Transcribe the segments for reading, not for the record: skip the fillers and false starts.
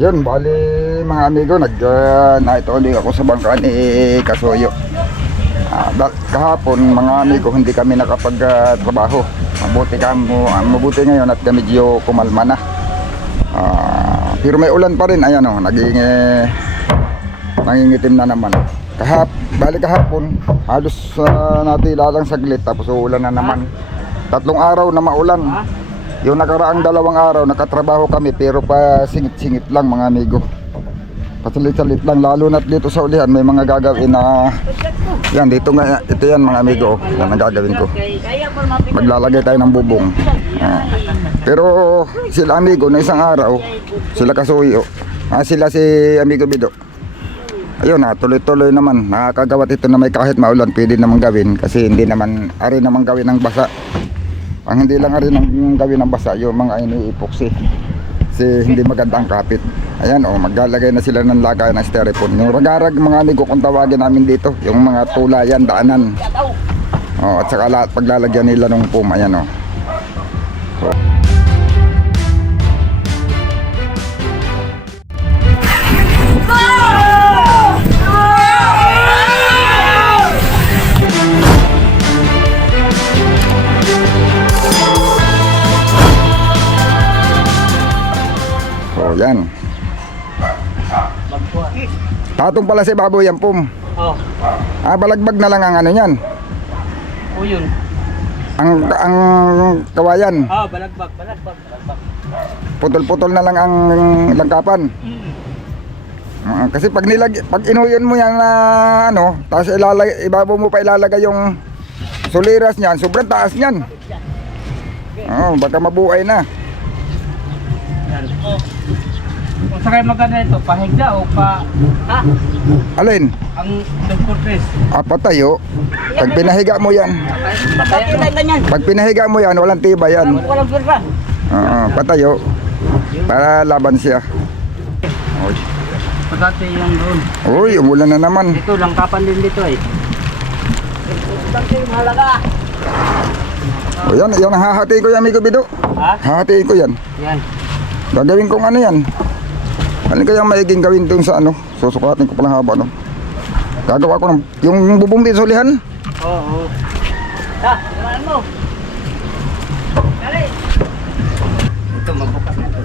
Yun, bali mga amigo, naituloy ako sa bangka ni Kasuyo. Kahapon mga amigo, hindi kami nakapagtrabaho. Mabuti ngayon at medyo kumalma na. Pero may ulan pa rin, ayan o, nangingitim na naman. Bali kahapon, halos natila lang saglit, tapos uulan na naman. 3 araw na maulan. Yung nakaraang 2 araw, nakatrabaho kami, pero pa singit-singit lang mga amigo. Pasalit-salit lang, lalo na dito sa ulihan, may mga gagawin na... Yan, ito yan mga amigo, yan ang gagawin ko. Maglalagay tayo ng bubong. Pero sila amigo, na isang araw, sila Kasuyo. Sila si amigo Bido. Ayun tuloy-tuloy naman, nakakagawa ito na may kahit maulan, pwede naman gawin. Kasi hindi naman, ari naman gawin ng basa. Ang hindi lang rin ang gawin ng basa, yung mga ini-epoxy. Kasi hindi maganda ang kapit. Ayan maglalagay na sila ng lagay ng styrofoam. Yung ragarag mga amigo kung tawagin namin dito, yung mga tulayan, daanan. At saka lahat paglalagyan nila ng foam, ayan yan. Patong pala si baboy yan, pum. Balagbag na lang ang ano yan. Yun. Ang kawayan. Balagbag. Putol-putol na lang ang langkapan. Kasi pag inuyon mo yan na tapos ibabaw mo pa ilalagay yung suliras niyan, sobrang taas niyan. Baka mabuhay na. Kung sakay maganda ito, pahigda o Alin? ang dugportres. Patayo. Pag pinahiga mo yan. Pag pinahiga mo yan, walang tiba yan. Walang pwersa. Patayo. Para laban siya. Pagkati yung doon. Uy, umulan na naman. Dito, langkapan din dito eh. Mahalaga. Yan ang hahatiin ko yan, amigo Bido. Hahatiin ko yan. Yan. Gagawin kong ano yan. Ano kayang maiging gawin dun sa susukatin ko palang haba Gagawa ko ng yung bubong din sulihan. Oo. Gawaan mo. Dali. Ito magbukas na ito.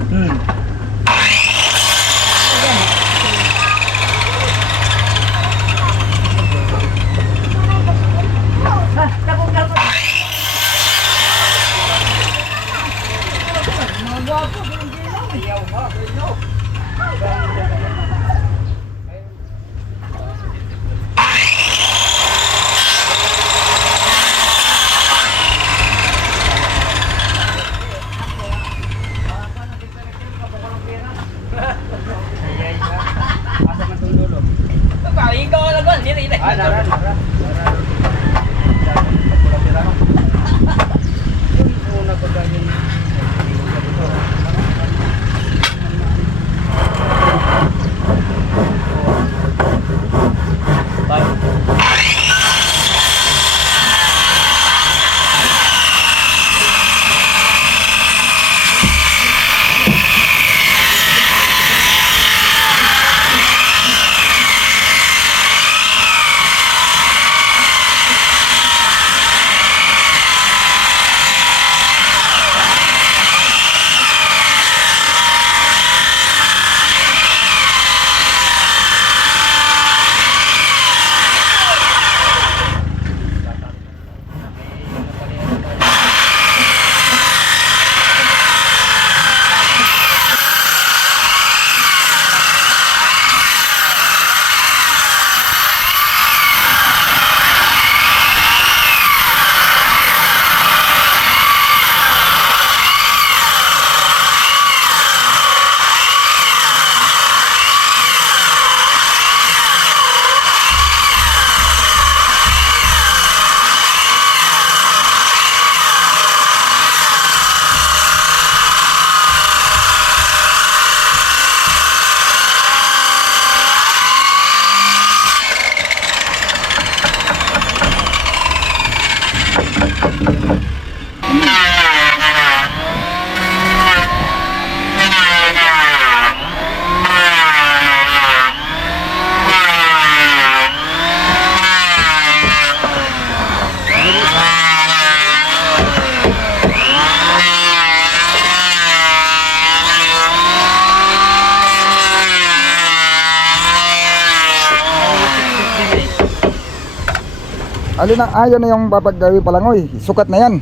Alin na, yan na yung papagawin palangoy. Sukat na yan.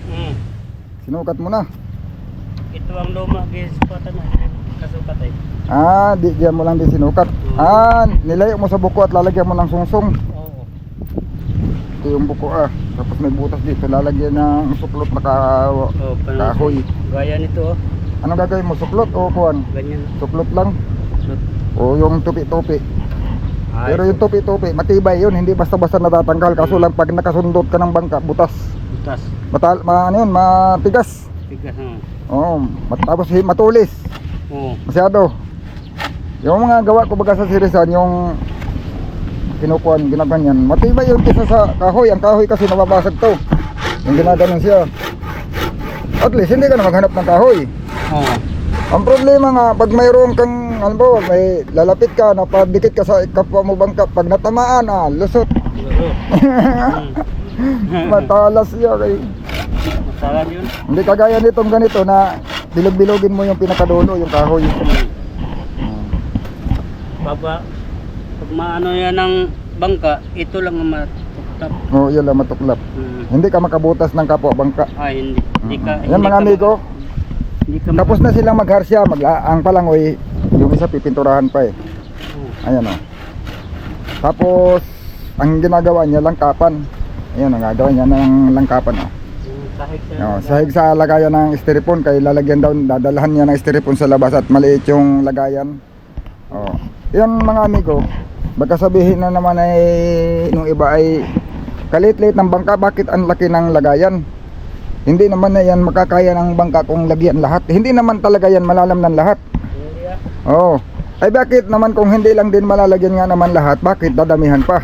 Sinukat mo na. Ito ang luma, gisupatan na. Kasukat eh. Di diyan mo lang din sinukat. Nilayo mo sa buko at lalagyan mo ng sungsong. Oo. Ito yung buko Tapos may butas dito, lalagyan ng suklot na kahoy. Gaya nito Ano gagawin mo? Suklot o kuwan? Ganyan. Suklot lang. Suklot. O yung tupi-tupi. Pero yung tupi-tupi, matibay yun, hindi basta-basta natatanggal. Kaso lang pag nakasundot ka ng bangka, butas. Butas. Ano yun, matigas. Tigas Oo, tapos matulis. Oo. Masyado. Yung mga gawa ko baga sa sirisan, yung kinukuhan, ginaganyan. Matibay yun kisa sa kahoy. Ang kahoy kasi nababasag to. Yung ginaganon siya. At least hindi ka na maghanap ng kahoy. Oo. Ang problema nga, pag mayroon kang, may lalapit ka, napadikit ka sa kapwa mo bangka, pag natamaan, lusot. Matalas siya kay. Matalas yun. Hindi kagaya nitong ganito na bilog-bilogin mo yung pinakadulo, yung kahoy. Pag maano yan ng bangka, ito lang ang matuktap. Oo, yun lang matuklap. Hindi ka makabutas ng kapwa bangka. Hindi. Yan mga amigo. Tapos na silang magharsya, ang palangoy, yung isa pipinturahan pa Ayan Tapos ang ginagawa niya langkapan. Ayan ang gagawa niya ng langkapan sahig sa lagayan ng styrofoam, kay lalagyan daw, dadalhan niya ng styrofoam sa labas at maliit yung lagayan. Yan mga amigo, baka sabihin na naman nung iba ay kalit-lit ng bangka, bakit ang laki ng lagayan? Hindi naman na yan makakaya ng bangka kung lagyan lahat. Hindi naman talaga yan malalamnan lahat. Ay bakit naman kung hindi lang din malalagyan nga naman lahat, bakit dadamihan pa?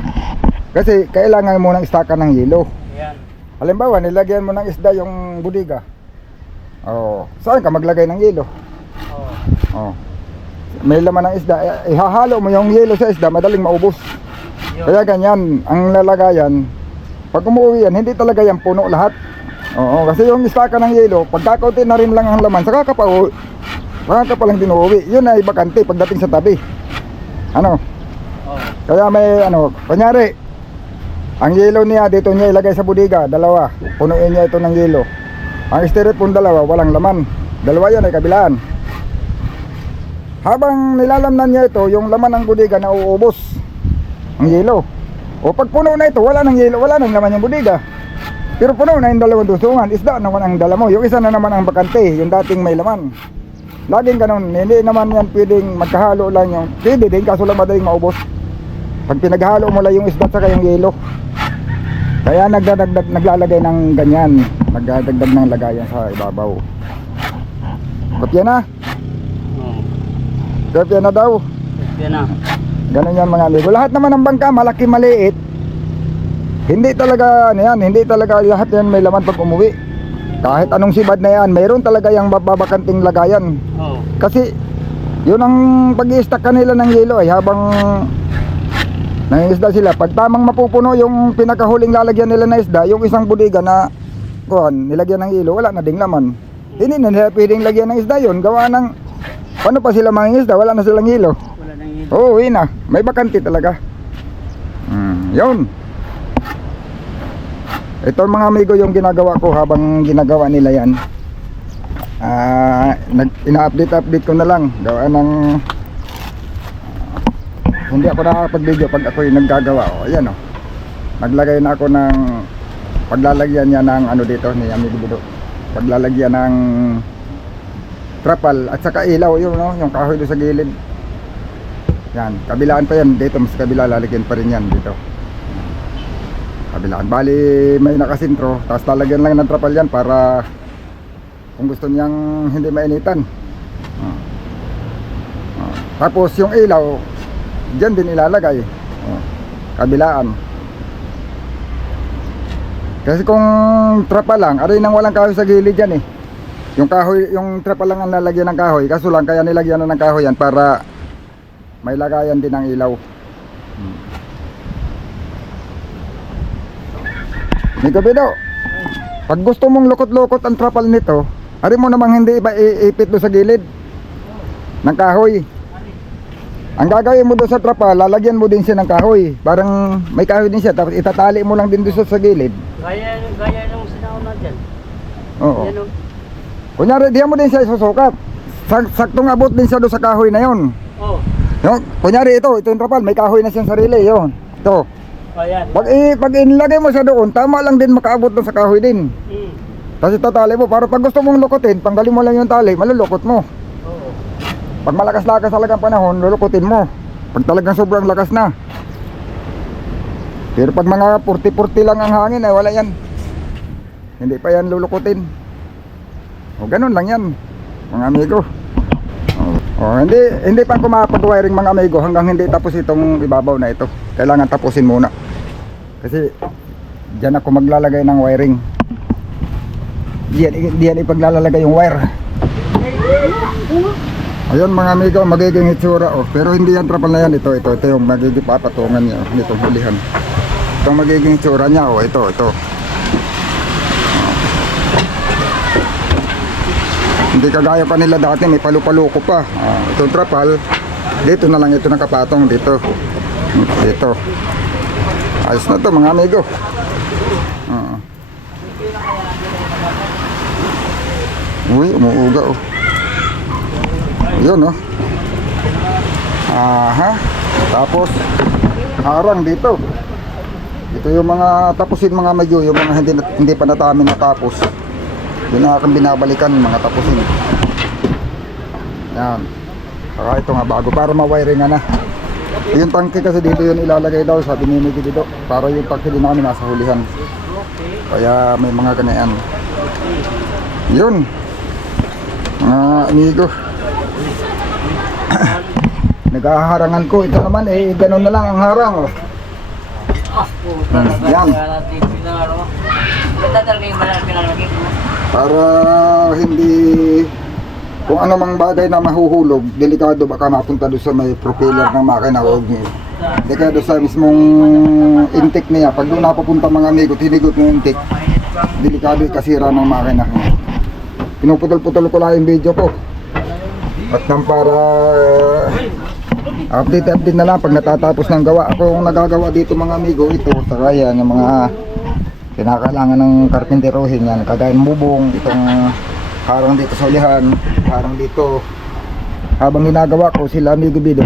Kasi kailangan mo ng istaka ng yelo. Halimbawa, nilagyan mo ng isda yung budiga. Saan ka maglagay ng yelo? May laman ng isda, ihahalo mo yung yelo sa isda, madaling maubos. Kaya ganyan, ang lalagayan, pag umuwi yan, hindi talaga yan puno lahat. Kasi yung istaka ng yelo, pagkakaunti na rin lang ang laman, saka ka pa lang din uuwi. Yun ay bakante pagdating sa tabi. Kaya may kunyari, ang yelo niya dito niya ilagay sa budiga, dalawa, punuin niya ito ng yelo. Ang styrofoam dalawa, walang laman. Dalawa yan ay kabilaan. Habang nilalamnan niya ito, yung laman ng budiga na uubos ang yelo. Pag puno na ito, wala nang yelo, wala nang laman yung budiga. Pero puno na yung dalawang dusungan, isda naman ang dala mo. Yung isa na naman ang bakante, yung dating may laman. Laging ganun, hindi naman yan pwedeng magkahalo lang yung, pwede din, kaso lang madaling maubos. Pag pinaghalo mo lang yung isda saka yung yelo. Kaya naglalagay ng ganyan, nagdadagdag ng lagayan sa ibabaw. Kopya na? Kopya na daw. Kopya na. Ganun yan mga amigo. Lahat naman ng bangka, malaki maliit. Hindi talaga hindi talaga lahat yan may laman pag umuwi. Kahit anong sibad na yan, mayroon talaga yung babakanting lagayan. Kasi yun ang pag-i-stack kanila ng yelo habang nangingisda sila. Pag tamang mapupuno yung pinakahuling lalagyan nila na isda, yung isang budiga na nilagyan ng yelo, wala na ding laman. Hindi na nila pwedeng lagyan ng isda yun. Gawa ng, paano pa sila mangingisda? Wala na silang yelo. Wala nang yelo. Yun na. May bakante talaga. Yun. Ito mga amigo yung ginagawa ko habang ginagawa nila yan. Ina-update ko na lang. Gawa ng hindi ako nakakapag-video pag ako yung naggagawa. Ayan naglagay na ako ng paglalagyan niya ng dito ni Amigo Budo. Paglalagyan ng trapal at saka ilaw yung kahoy doon sa gilid. Yan, kabilaan pa yan dito, mas kabila lalagyan pa rin yan dito. Kabilaan. Bali may nakasintro, tapos lalagyan lang ng trapal yan para kung gusto niyang hindi mainitan. Tapos yung ilaw diyan din ilalagay. Kabilaan. Kasi kung trapal lang, aray nang walang kahoy sa gilid yan Yung kahoy, yung trapal lang ang lalagyan ng kahoy. Kaso lang kaya nilagyan na ng kahoy yan para may lagayan din ng ilaw. Niko Bido, pag gusto mong lukot-lukot ang trapal nito, ari mo namang hindi iba ipit do sa gilid ng kahoy. Ang gagawin mo doon sa trapal, lalagyan mo din siya ng kahoy. Parang may kahoy din siya, tapos itatali mo lang din doon sa gilid. Gaya nung sinauna dyan. Oo. Yan o. Kunyari, diyan mo din siya isusukat. Saktong abot din siya doon sa kahoy na yon. Oh. Yung, kunyari ito yung trapal, may kahoy na siyang sarili, yon. Ito. Ayan. Pag inilagay mo siya doon, tama lang din makaabot doon sa kahoy din. Mm. Tapos itatali mo, para pag gusto mong lukutin, tanggalin mo lang yung tali, malulukot mo. Oo. Pag malakas-lakas talagang panahon, lulukutin mo. Pag talagang sobrang lakas na. Pero pag mga 40-40 lang ang hangin, ay wala yan. Hindi pa yan lulukutin. O ganun lang yan, mga amigo. Hindi pa ako makapag-wiring mga amigo hanggang hindi tapos itong ibabaw na ito. Kailangan tapusin muna. Kasi diyan ako maglalagay ng wiring. Diyan ipaglalagay yung wire. Ayun mga amigo, magiging itsura oh. Pero hindi yan trapal na yan, ito yung magiging papatungan niya oh, nitong hulihan. Itong magiging itsura niya oh, ito. Hindi kagaya pa nila dati, may palu-paluko pa. Itong trapal, dito na lang ito nakapatong dito. Dito. Ayos na to mga amigo. Uy, umuuga oh. Yun oh. Aha. Tapos harang dito. Ito yung mga tapusin mga amigo, yung mga hindi pa namin natapos. Yun na aking binabalikan mga tapusin. Yan. Saka ito nga bago para ma-wiring na. Yung tangke kasi dito yun ilalagay daw, sabi ni Miki dito, para yung tangke din namin nasa hulihan. Kaya may mga ganyan. Yun. Mga amigo. Naghaharangan ko. Ito naman eh, ganun na lang ang harang oh. Yan. Para hindi kung ano mang bagay na mahuhulog, delikado baka mapunta doon sa may propeller ng makina o delikado sa mismong intake niya. Pag doon napapunta mga amigo, tinigot ng intake, delikado yung kasira ng makina. Pinuputol-putol ko lang yung video ko. At nang para update na lang pag natatapos ng gawa. Ako yung nagagawa dito mga amigo, ito, saka yan, yung mga kinakailangan ng karpinterohin yan, kagaya ng bubong, itong harang dito sa ulihan, harang dito. Habang ginagawa ko, sila amigo bido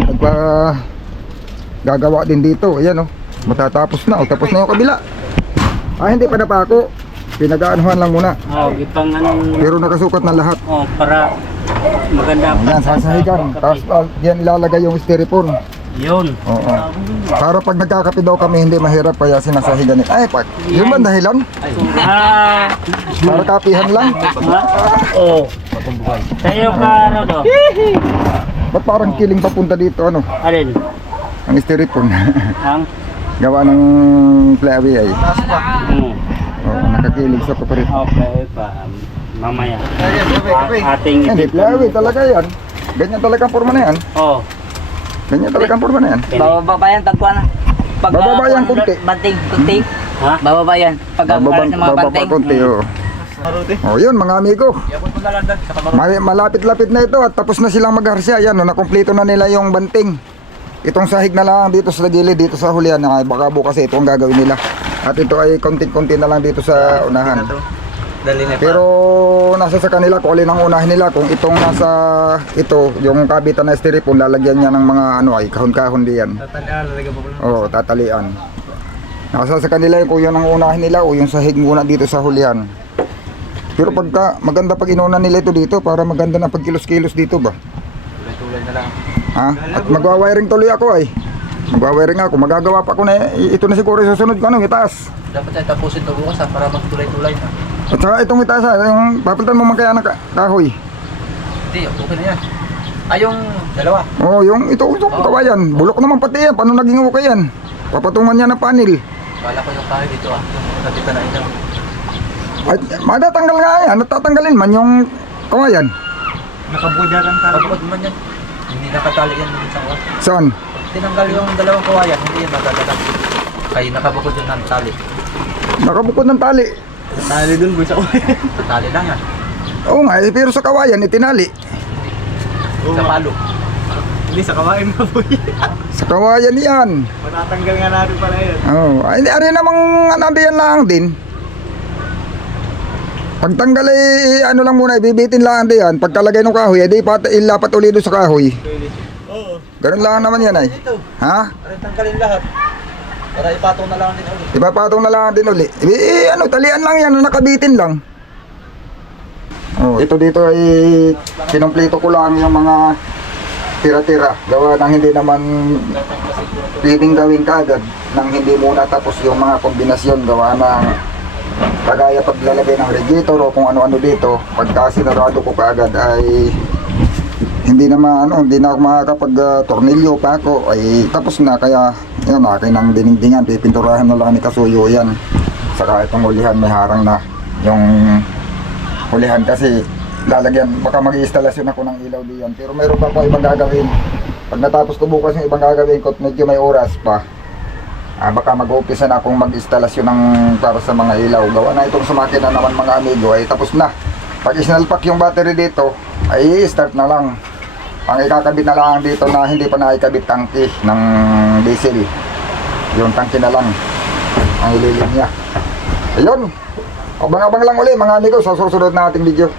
gagawa din dito. Ayan o, matatapos na o, tapos na yung kabila. Hindi pa na pa ako, pinagaanuhan lang muna. Gipang anong... Pero nakasukat na lahat. Para maganda. Yan, sasahigan. Tapos yan ilalagay yung styrofoam. Yun. Oo. Para pag nagkakape daw kami hindi mahirap kaya sinasahigan nila. Ay, pak. Yun ba ang dahilan? Para kapihan lang. Oo. Sa'yo ka ano to? Ba't parang kiling papunta dito ano? Alin? Ang styrofoam. Ang? Gawa ng flyaway ay. Oo, nakakilig sa paparit. Okay pa. Mamaya. Ating Hindi, flyaway talaga yan. Ganyan talaga ang forma na yan. Oo. Ganyan talaga ang forma na yan. Bababa pa yan, tagpuan na. Bababa yan konti. Banting, kunti. Ha? Bababa yan. Pag sa mga Bababa banting. konti, oo. Oh, yun mga amigo. Malapit-lapit na ito at tapos na silang magharsya. Yan, no, nakumpleto na nila yung banting. Itong sahig na lang dito sa gilid, dito sa hulihan. Baka bukas ito ang gagawin nila. At ito ay konti-konti na lang dito sa unahan. Pero nasa sa kanila kung alin ang unahin nila. Kung itong nasa ito, yung kabitan na styrofoam, lalagyan niya ng mga ano ay kahon-kahon diyan. Oo, tatalian. Nasa sa kanila yung kung yun ang unahin nila o yung sahig muna dito sa hulihan. Pero pagka maganda pag inuna nila ito dito para maganda na pagkilos-kilos dito ba? Tulay na lang. Ha? At magwa-wiring tuloy ako ay. Magwa-wiring ako, magagawa pa ako na ito na siguro sa sunod ko ano, itaas. Dapat ay tapusin ito bukas para magtulay-tulay na. At saka itong itaas yung papalitan mo man kaya ng kahoy. Hindi, okay na yan. Yung dalawa. Oh, yung itong kawayan, bulok naman pati yan. Paano naging okay yan? Papatungan niya ng panel. Kala ko yung kahoy dito yung nakita na ito. Ay, matatanggal nga yan, natatanggalin man yung kawayan. Nakabudyaran talaga. Pagod man yan. Hindi nakatali yan sa kawas. Saan? Tinanggal yung dalawang kawayan, hindi yan magdadalag. Kaya nakabukod yun ng tali. Nakabukod ng tali. Tali dun boy sa kawayan. Tali lang yan. Oo nga, pero sa kawayan itinali. Sa palo. Hindi, sa kawain baboy. Sa kawayan yan. Matatanggal nga natin pala yun. Oh, ay ari namang anabiyan lang din. Pagtanggal ay ano lang muna, ibibitin lang diyan. Pagkalagay ng kahoy, edi ilapat ulit doon sa kahoy. Oo. Ganun lang naman yan ay. Dito. Ha? Para tanggalin lahat. Para ipatong na lang din ulit. Ipapatong na lang din uli. Ano, talian lang yan, nakabitin lang. Oh, ito dito ay kinumpleto ko lang yung mga tira-tira. Gawa ng hindi naman pwedeng gawin kagad nang hindi muna tapos yung mga kombinasyon gawa ng kagaya paglalagay ng radiator o kung ano-ano dito. Pagka sinarado ko kaagad ay hindi na hindi na ako makakapag tornilyo pa ako ay tapos na, kaya yun, akin ang diningdingan, pipinturahan na lang ni Kasuyo yan. Saka itong ulihan may harang na yung ulihan kasi lalagyan, baka mag-iistalasyon ako ng ilaw diyan, pero meron pa ako ibang gagawin. Pag natapos ko bukas yung ibang gagawin ko at medyo may oras pa, baka mag-umpisa na akong mag-instalasyon ng para sa mga ilaw. Gawa na itong sumakin na naman mga amigo ay tapos na. Pag isinalpak yung battery dito ay start na lang. Ang ikakabit na lang dito na hindi pa nakikabit tangki ng diesel, yung tangki na lang ang ililinya. Ayun, abang-abang lang uli mga amigo sa susunod na ating video.